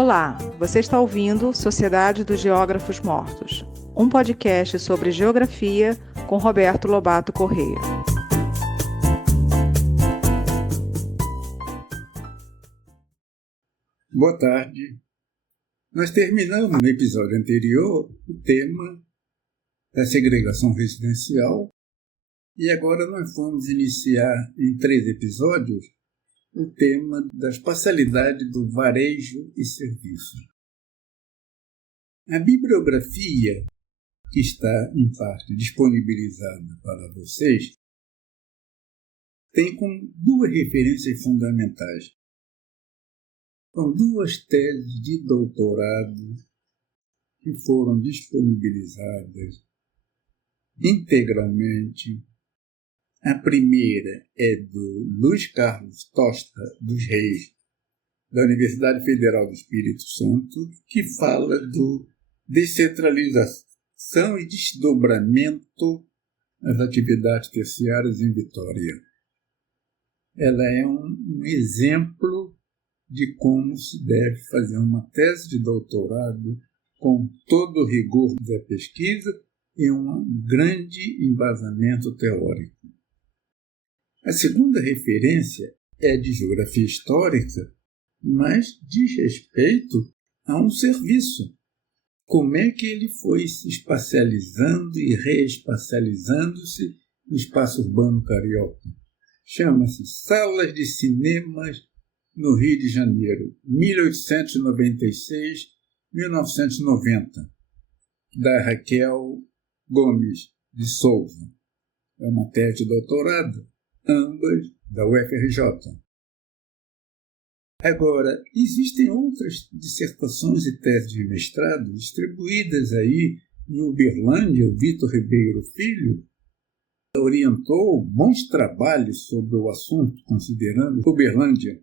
Olá, você está ouvindo Sociedade dos Geógrafos Mortos, um podcast sobre geografia com Roberto Lobato Corrêa. Boa tarde. Nós terminamos no episódio anterior o tema da segregação residencial e agora nós vamos iniciar em 3 episódios o tema da espacialidade do varejo e serviço. A bibliografia que está, em parte, disponibilizada para vocês tem como 2 referências fundamentais. São 2 teses de doutorado que foram disponibilizadas integralmente. A primeira é do Luiz Carlos Tosta dos Reis, da Universidade Federal do Espírito Santo, que fala do descentralização e desdobramento das atividades terciárias em Vitória. Ela é um exemplo de como se deve fazer uma tese de doutorado com todo o rigor da pesquisa e um grande embasamento teórico. A segunda referência é de geografia histórica, mas diz respeito a um serviço. Como é que ele foi se espacializando e reespacializando-se no espaço urbano carioca? Chama-se Salas de Cinemas no Rio de Janeiro, 1896-1990, da Raquel Gomes de Souza. É uma tese de doutorado, ambas da UFRJ. Agora, existem outras dissertações e teses de mestrado distribuídas aí em Uberlândia. O Vitor Ribeiro Filho orientou bons trabalhos sobre o assunto, considerando Uberlândia.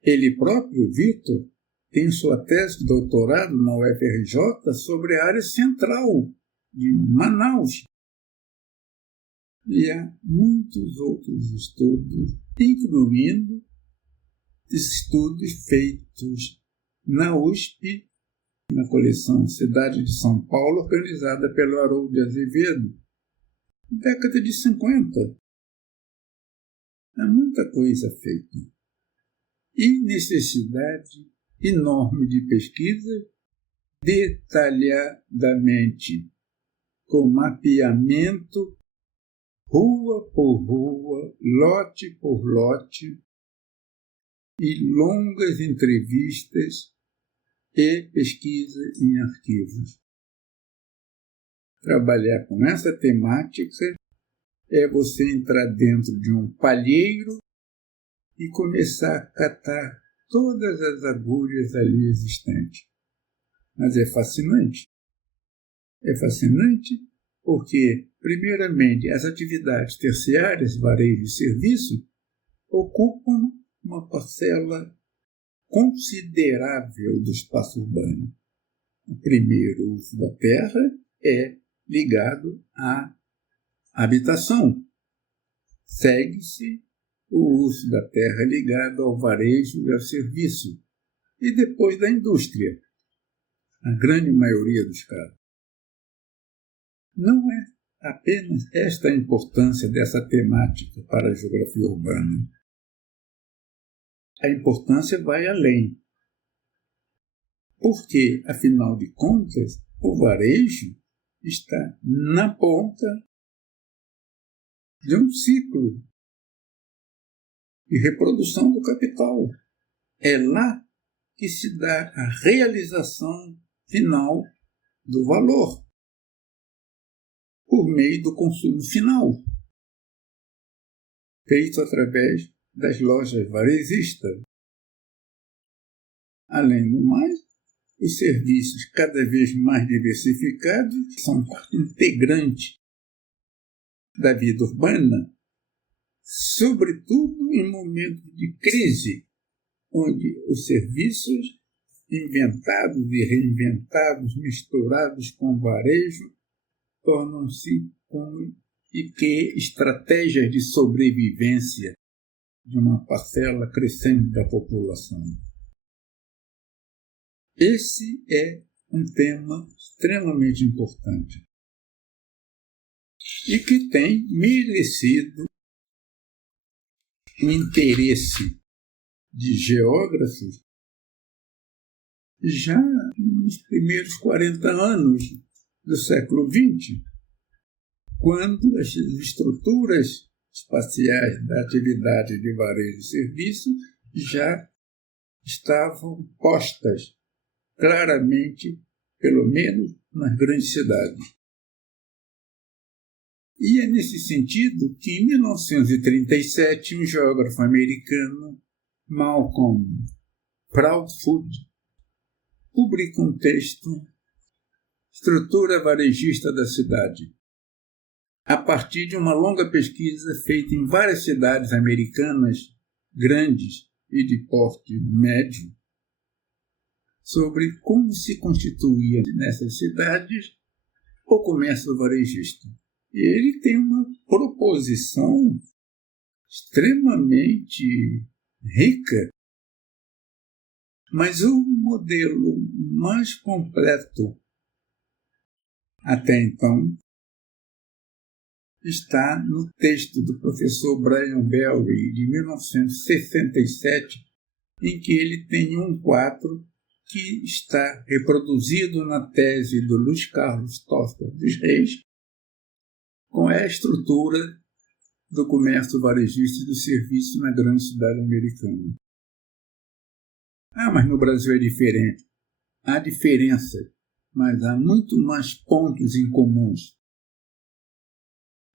Ele próprio, Vitor, tem sua tese de doutorado na UFRJ sobre a área central de Manaus. E há muitos outros estudos, incluindo estudos feitos na USP, na coleção Cidade de São Paulo, organizada pelo Haroldo de Azevedo, na década de 50. Há muita coisa feita. E necessidade enorme de pesquisa detalhadamente, com mapeamento rua por rua, lote por lote, e longas entrevistas e pesquisa em arquivos. Trabalhar com essa temática é você entrar dentro de um palheiro e começar a catar todas as agulhas ali existentes. Mas é fascinante. É fascinante porque, primeiramente, as atividades terciárias, varejo e serviço, ocupam uma parcela considerável do espaço urbano. O primeiro uso da terra é ligado à habitação. Segue-se o uso da terra ligado ao varejo e ao serviço, e depois da indústria, a grande maioria dos casos. Não é apenas esta a importância dessa temática para a geografia urbana. A importância vai além. Porque, afinal de contas, o varejo está na ponta de um ciclo de reprodução do capital. É lá que se dá a realização final do valor, por meio do consumo final, feito através das lojas varejistas. Além do mais, os serviços cada vez mais diversificados são parte integrante da vida urbana, sobretudo em momentos de crise, onde os serviços inventados e reinventados, misturados com varejo, tornam-se estratégias de sobrevivência de uma parcela crescente da população. Esse é um tema extremamente importante e que tem merecido o interesse de geógrafos já nos primeiros 40 anos do século XX, quando as estruturas espaciais da atividade de varejo e serviço já estavam postas claramente, pelo menos nas grandes cidades. E é nesse sentido que, em 1937, um geógrafo americano, Malcolm Proudfoot, publica um texto, Estrutura Varejista da Cidade, a partir de uma longa pesquisa feita em várias cidades americanas grandes e de porte médio, sobre como se constituía nessas cidades o comércio varejista. E ele tem uma proposição extremamente rica, mas o modelo mais completo até então está no texto do professor Brian Belry, de 1967, em que ele tem um quadro que está reproduzido na tese do Luiz Carlos Tosta dos Reis, com a estrutura do comércio varejista e do serviço na grande cidade americana. Mas no Brasil é diferente. Há diferença, mas há muito mais pontos em comuns.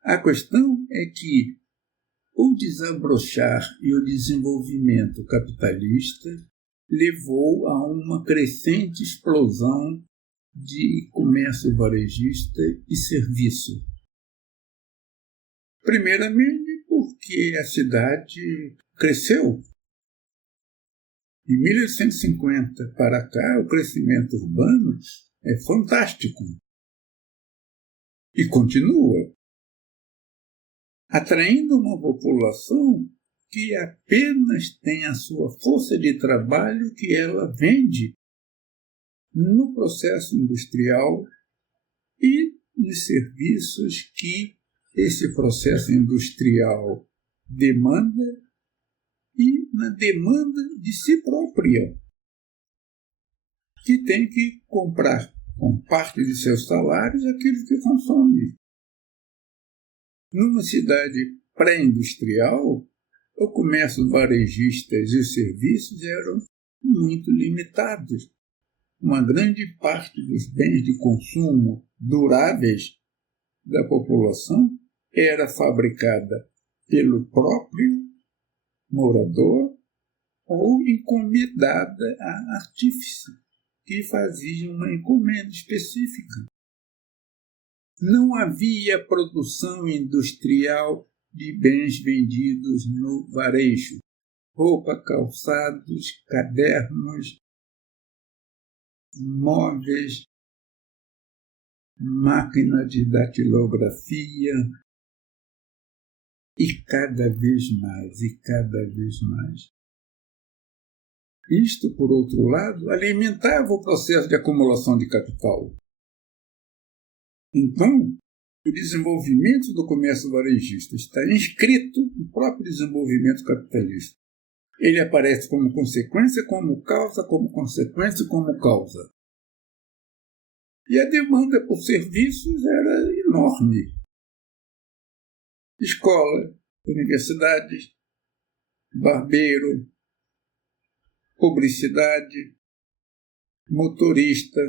A questão é que o desabrochar e o desenvolvimento capitalista levou a uma crescente explosão de comércio varejista e serviço. Primeiramente porque a cidade cresceu. Em 1850 para cá, o crescimento urbano é fantástico. E continua, atraindo uma população que apenas tem a sua força de trabalho que ela vende no processo industrial e nos serviços que esse processo industrial demanda e na demanda de si própria, que tem que comprar com parte de seus salários aquilo que consome. Numa cidade pré-industrial, o comércio varejista e os serviços eram muito limitados. Uma grande parte dos bens de consumo duráveis da população era fabricada pelo próprio morador ou encomendada a artífice, que fazia uma encomenda específica. Não havia produção industrial de bens vendidos no varejo. Roupa, calçados, cadernos, móveis, máquina de datilografia e cada vez mais. Isto, por outro lado, alimentava o processo de acumulação de capital. Então, o desenvolvimento do comércio varejista está inscrito no próprio desenvolvimento capitalista. Ele aparece como consequência, como causa, como consequência, como causa. E a demanda por serviços era enorme. Escola, universidades, barbeiro, publicidade, motorista,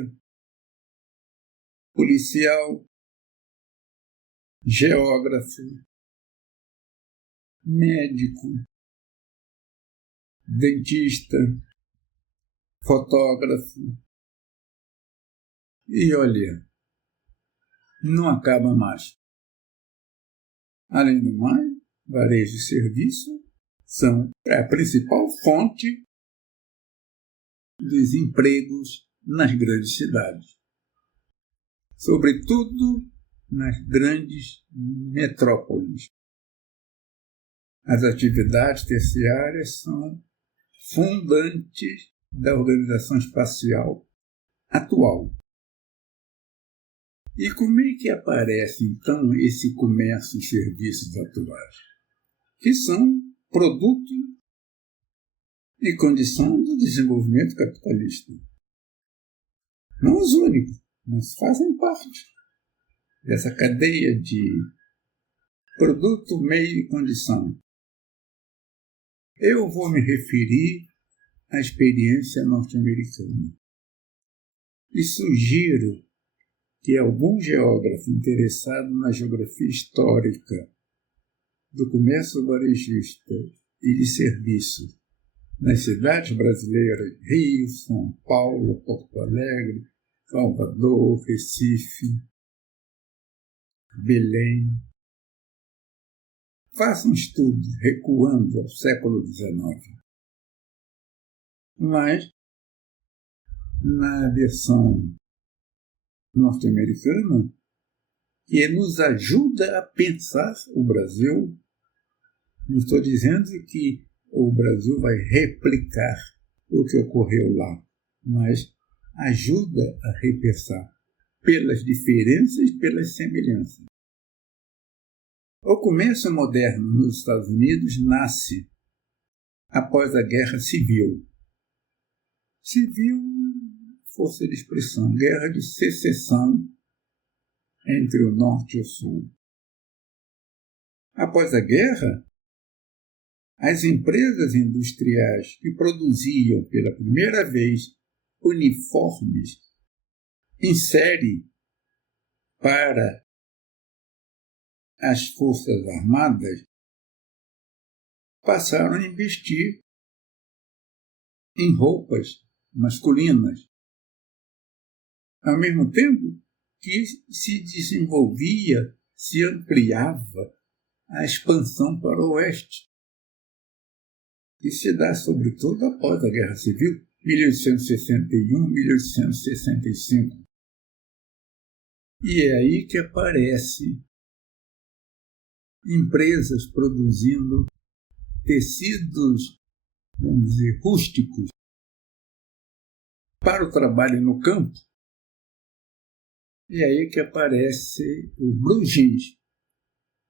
policial, geógrafo, médico, dentista, fotógrafo. E olha, não acaba mais. Além do mais, varejo e serviço são a principal fonte dos empregos nas grandes cidades, sobretudo nas grandes metrópoles. As atividades terciárias são fundantes da Organização Espacial atual. E como é que aparece, então, esse comércio e serviços atuais? Que são produto e condição do desenvolvimento capitalista. Não os únicos, mas fazem parte dessa cadeia de produto, meio e condição. Eu vou me referir à experiência norte-americana e sugiro que algum geógrafo interessado na geografia histórica do comércio varejista e de serviços nas cidades brasileiras, Rio, São Paulo, Porto Alegre, Salvador, Recife, Belém, faça um estudo recuando ao século XIX. Mas, na versão norte-americana, que nos ajuda a pensar o Brasil, não estou dizendo que o Brasil vai replicar o que ocorreu lá, mas ajuda a repensar pelas diferenças e pelas semelhanças. O comércio moderno nos Estados Unidos nasce após a Guerra Civil. Civil, força de expressão, guerra de secessão entre o Norte e o Sul. Após a guerra, as empresas industriais que produziam pela primeira vez uniformes em série para as Forças Armadas passaram a investir em roupas masculinas, ao mesmo tempo que se desenvolvia, se ampliava a expansão para o oeste, que se dá sobretudo após a Guerra Civil, 1861, 1865. E é aí que aparece empresas produzindo tecidos, vamos dizer, rústicos para o trabalho no campo. E aí que aparece o Blue Jeans,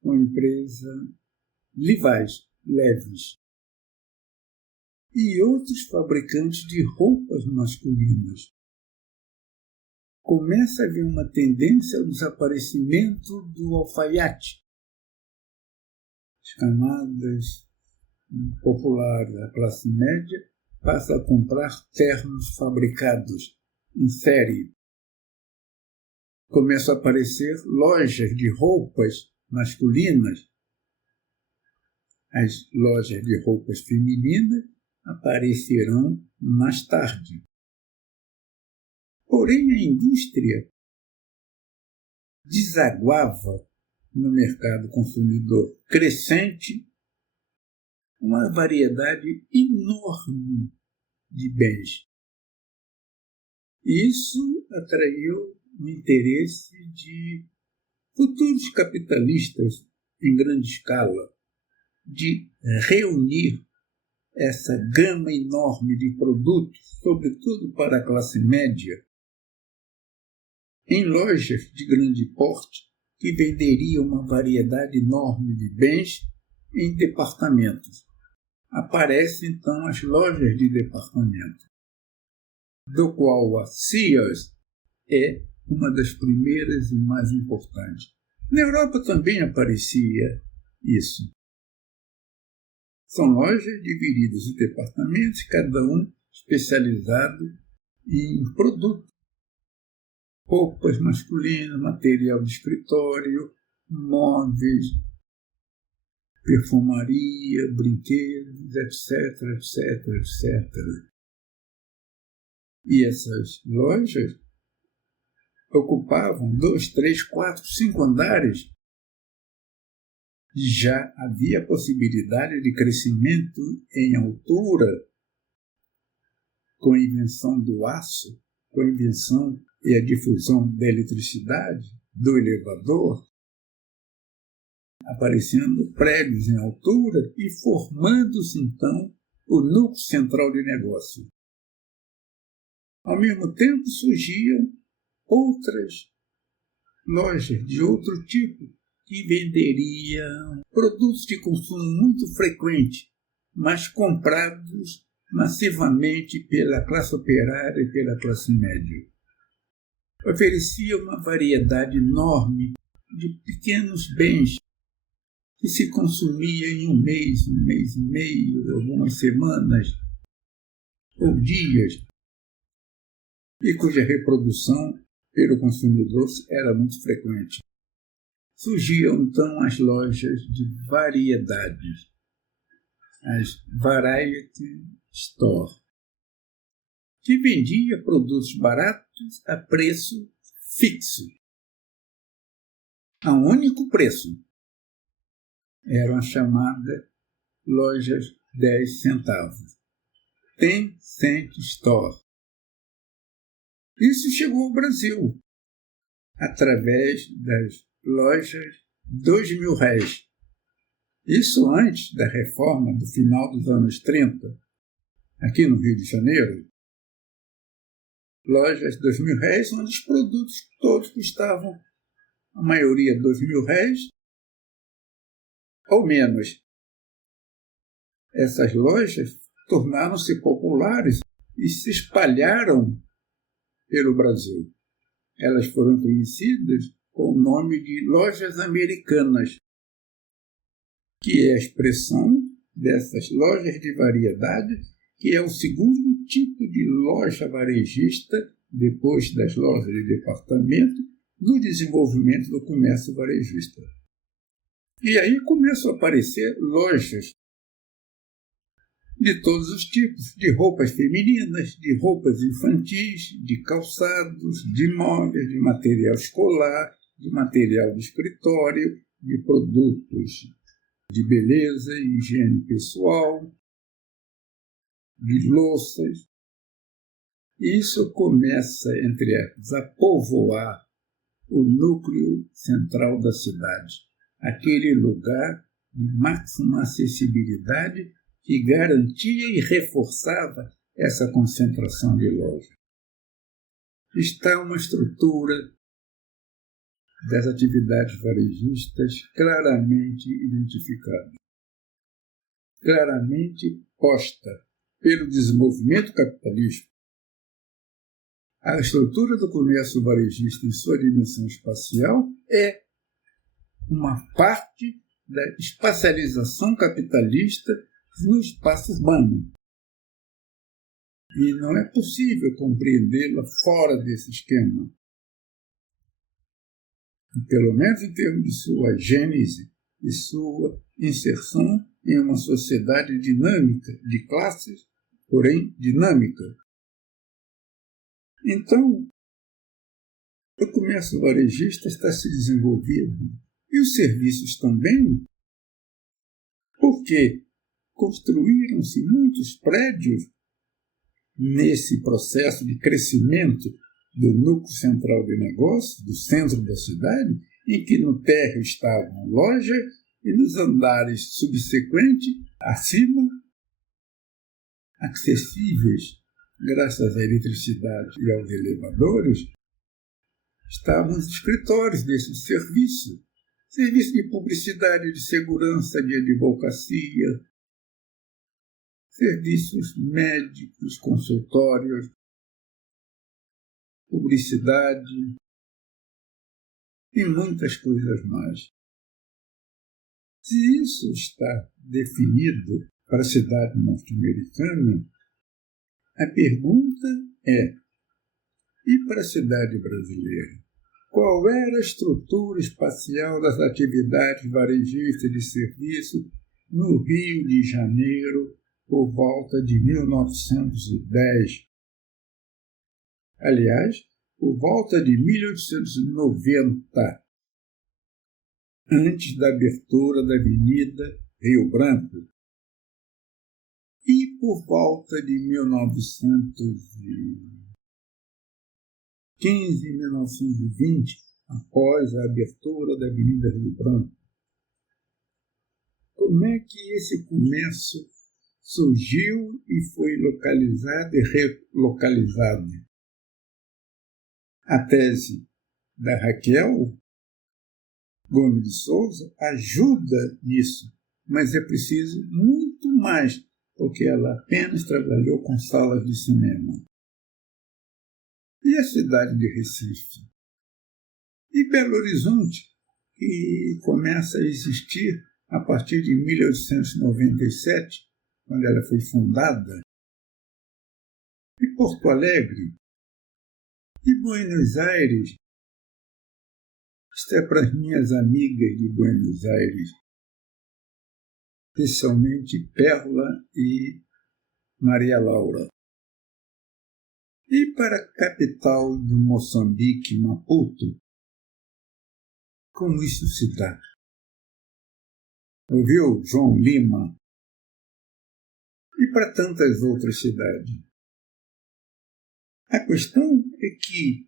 uma empresa Levi's e outros fabricantes de roupas masculinas. Começa a haver uma tendência ao desaparecimento do alfaiate. As camadas populares da classe média passam a comprar ternos fabricados em série. Começam a aparecer lojas de roupas masculinas. As lojas de roupas femininas aparecerão mais tarde. Porém, a indústria desaguava no mercado consumidor crescente uma variedade enorme de bens. Isso atraiu o interesse de futuros capitalistas em grande escala de reunir essa gama enorme de produtos, sobretudo para a classe média, em lojas de grande porte que venderiam uma variedade enorme de bens em departamentos. Aparecem, então, as lojas de departamento, do qual a Sears é uma das primeiras e mais importantes. Na Europa também aparecia isso. São lojas divididas em departamentos, cada um especializado em produto. Roupas masculinas, material de escritório, móveis, perfumaria, brinquedos, etc, etc, etc. E essas lojas ocupavam 2, 3, 4, 5 andares. Já havia possibilidade de crescimento em altura com a invenção do aço, com a invenção e a difusão da eletricidade, do elevador, aparecendo prédios em altura e formando-se, então, o núcleo central de negócio. Ao mesmo tempo, surgiam outras lojas de outro tipo que venderiam produtos de consumo muito frequente, mas comprados massivamente pela classe operária e pela classe média. Oferecia uma variedade enorme de pequenos bens que se consumia em um mês e meio, algumas semanas ou dias, e cuja reprodução pelo consumidor era muito frequente. Surgiam então as lojas de variedades, as Variety Store, que vendia produtos baratos a preço fixo, a um único preço. Eram as chamadas lojas 10 centavos, 10 Cent Store. Isso chegou ao Brasil através das lojas R$2.000. Isso antes da reforma do final dos anos 30, aqui no Rio de Janeiro. Lojas R$2.000, onde os produtos todos custavam, a maioria R$2.000 ou menos. Essas lojas tornaram-se populares e se espalharam pelo Brasil. Elas foram conhecidas com o nome de lojas americanas, que é a expressão dessas lojas de variedade, que é o segundo tipo de loja varejista, depois das lojas de departamento, no desenvolvimento do comércio varejista. E aí começam a aparecer lojas de todos os tipos, de roupas femininas, de roupas infantis, de calçados, de móveis, de material escolar, de material de escritório, de produtos de beleza e higiene pessoal, de louças. E isso começa, entre aspas, a povoar o núcleo central da cidade, aquele lugar de máxima acessibilidade que garantia e reforçava essa concentração de lojas. Está uma estrutura das atividades varejistas claramente identificada, claramente posta pelo desenvolvimento capitalista. A estrutura do comércio varejista em sua dimensão espacial é uma parte da espacialização capitalista no espaço urbano. E não é possível compreendê-la fora desse esquema. Pelo menos em termos de sua gênese e sua inserção em uma sociedade dinâmica, de classes, porém dinâmica. Então, o comércio varejista está se desenvolvendo. E os serviços também, porque construíram-se muitos prédios nesse processo de crescimento do núcleo central de negócio, do centro da cidade, em que no térreo estavam lojas e nos andares subsequentes, acima, acessíveis graças à eletricidade e aos elevadores, estavam os escritórios desse serviço de publicidade, de segurança, de advocacia, serviços médicos, consultórios, publicidade e muitas coisas mais. Se isso está definido para a cidade norte-americana, a pergunta é: e para a cidade brasileira? Qual era a estrutura espacial das atividades varejistas de serviço no Rio de Janeiro por volta de 1910? Aliás, por volta de 1890, antes da abertura da Avenida Rio Branco, e por volta de 1915, 1920, após a abertura da Avenida Rio Branco. Como é que esse comércio surgiu e foi localizado e relocalizado? A tese da Raquel Gomes de Souza ajuda nisso, mas é preciso muito mais, porque ela apenas trabalhou com salas de cinema. E a cidade de Recife? E Belo Horizonte, que começa a existir a partir de 1897, quando ela foi fundada. E Porto Alegre? E Buenos Aires? Isto é para as minhas amigas de Buenos Aires, especialmente Perla e Maria Laura. E para a capital do Moçambique, Maputo, como isso se dá? Ouviu João Lima? E para tantas outras cidades? A questão é que,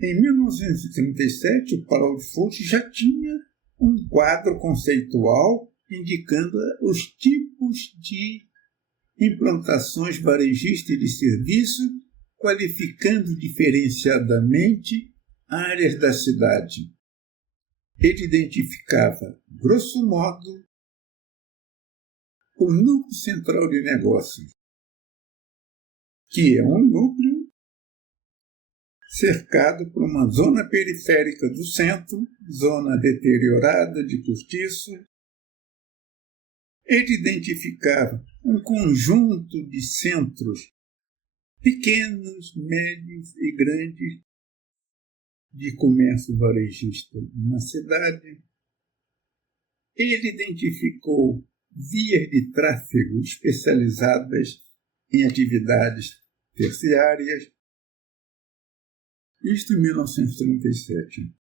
em 1937, o Paulo Fonte já tinha um quadro conceitual indicando os tipos de implantações varejistas de serviço, qualificando diferenciadamente áreas da cidade. Ele identificava, grosso modo, o núcleo central de negócios, que é um núcleo cercado por uma zona periférica do centro, zona deteriorada de cortiço. Ele identificava um conjunto de centros pequenos, médios e grandes de comércio varejista na cidade. Ele identificou vias de tráfego especializadas em atividades terciárias. Isto em 1937.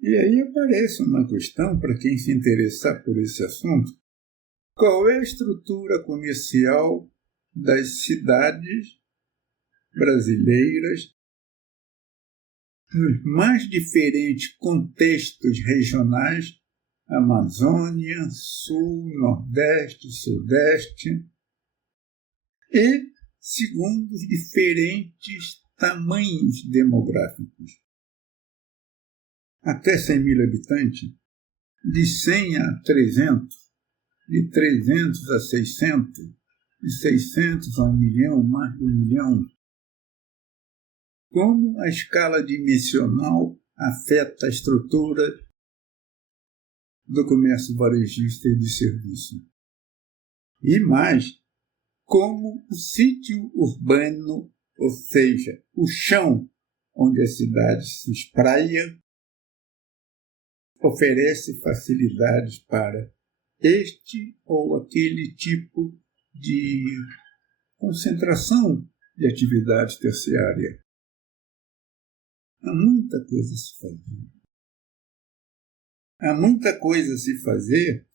E aí aparece uma questão para quem se interessar por esse assunto. Qual é a estrutura comercial das cidades brasileiras nos mais diferentes contextos regionais, Amazônia, Sul, Nordeste, Sudeste, e segundo os diferentes tamanhos demográficos. Até 100 mil habitantes, de 100 a 300, de 300 a 600, de 600 a 1 milhão, mais de 1 milhão. Como a escala dimensional afeta a estrutura do comércio varejista e de serviço. E mais, como o sítio urbano, ou seja, o chão onde a cidade se espraia, oferece facilidades para este ou aquele tipo de concentração de atividade terciária. Há muita coisa a se fazer. Há muita coisa a se fazer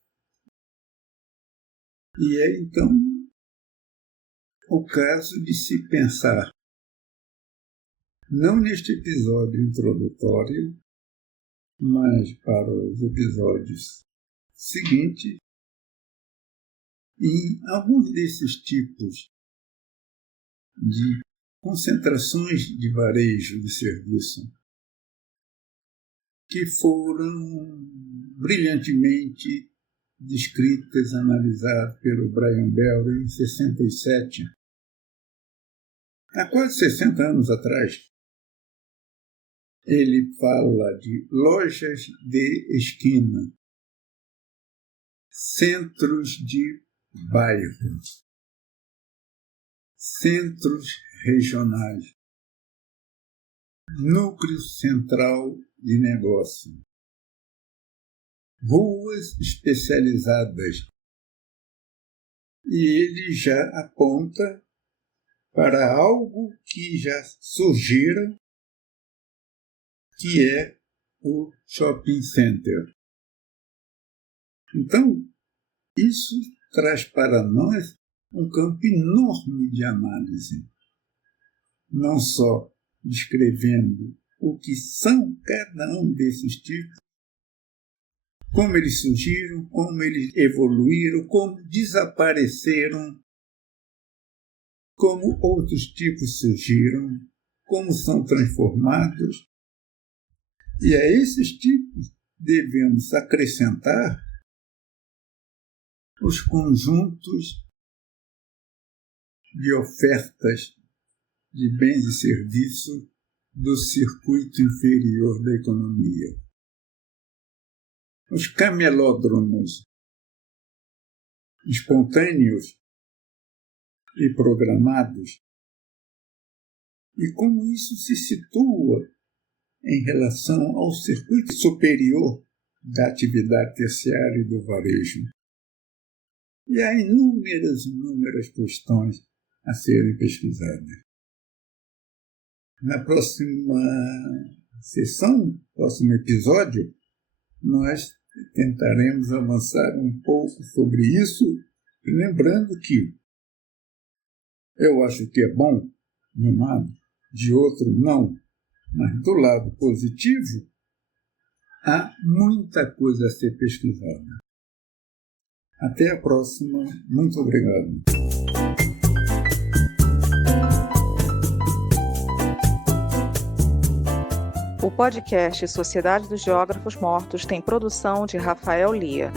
e é, então, o caso de se pensar, não neste episódio introdutório, mas para os episódios seguintes, em alguns desses tipos de concentrações de varejo de serviço que foram brilhantemente descritas, analisadas pelo Brian Bell em 67, há quase 60 anos atrás. Ele fala de lojas de esquina, centros de bairro, centros regionais, núcleo central de negócio, ruas especializadas. E ele já aponta para algo que já surgira, que é o shopping center. Então, isso traz para nós um campo enorme de análise, não só descrevendo o que são cada um desses tipos, como eles surgiram, como eles evoluíram, como desapareceram, como outros tipos surgiram, como são transformados, e a esses tipos devemos acrescentar os conjuntos de ofertas de bens e serviços do circuito inferior da economia. Os camelódromos espontâneos e programados, e como isso se situa em relação ao circuito superior da atividade terciária e do varejo. E há inúmeras questões a serem pesquisadas. Na próxima sessão, próximo episódio, nós tentaremos avançar um pouco sobre isso, lembrando que eu acho que é bom de um lado, de outro não, mas do lado positivo, há muita coisa a ser pesquisada. Até a próxima. Muito obrigado. O podcast Sociedade dos Geógrafos Mortos tem produção de Rafael Lia.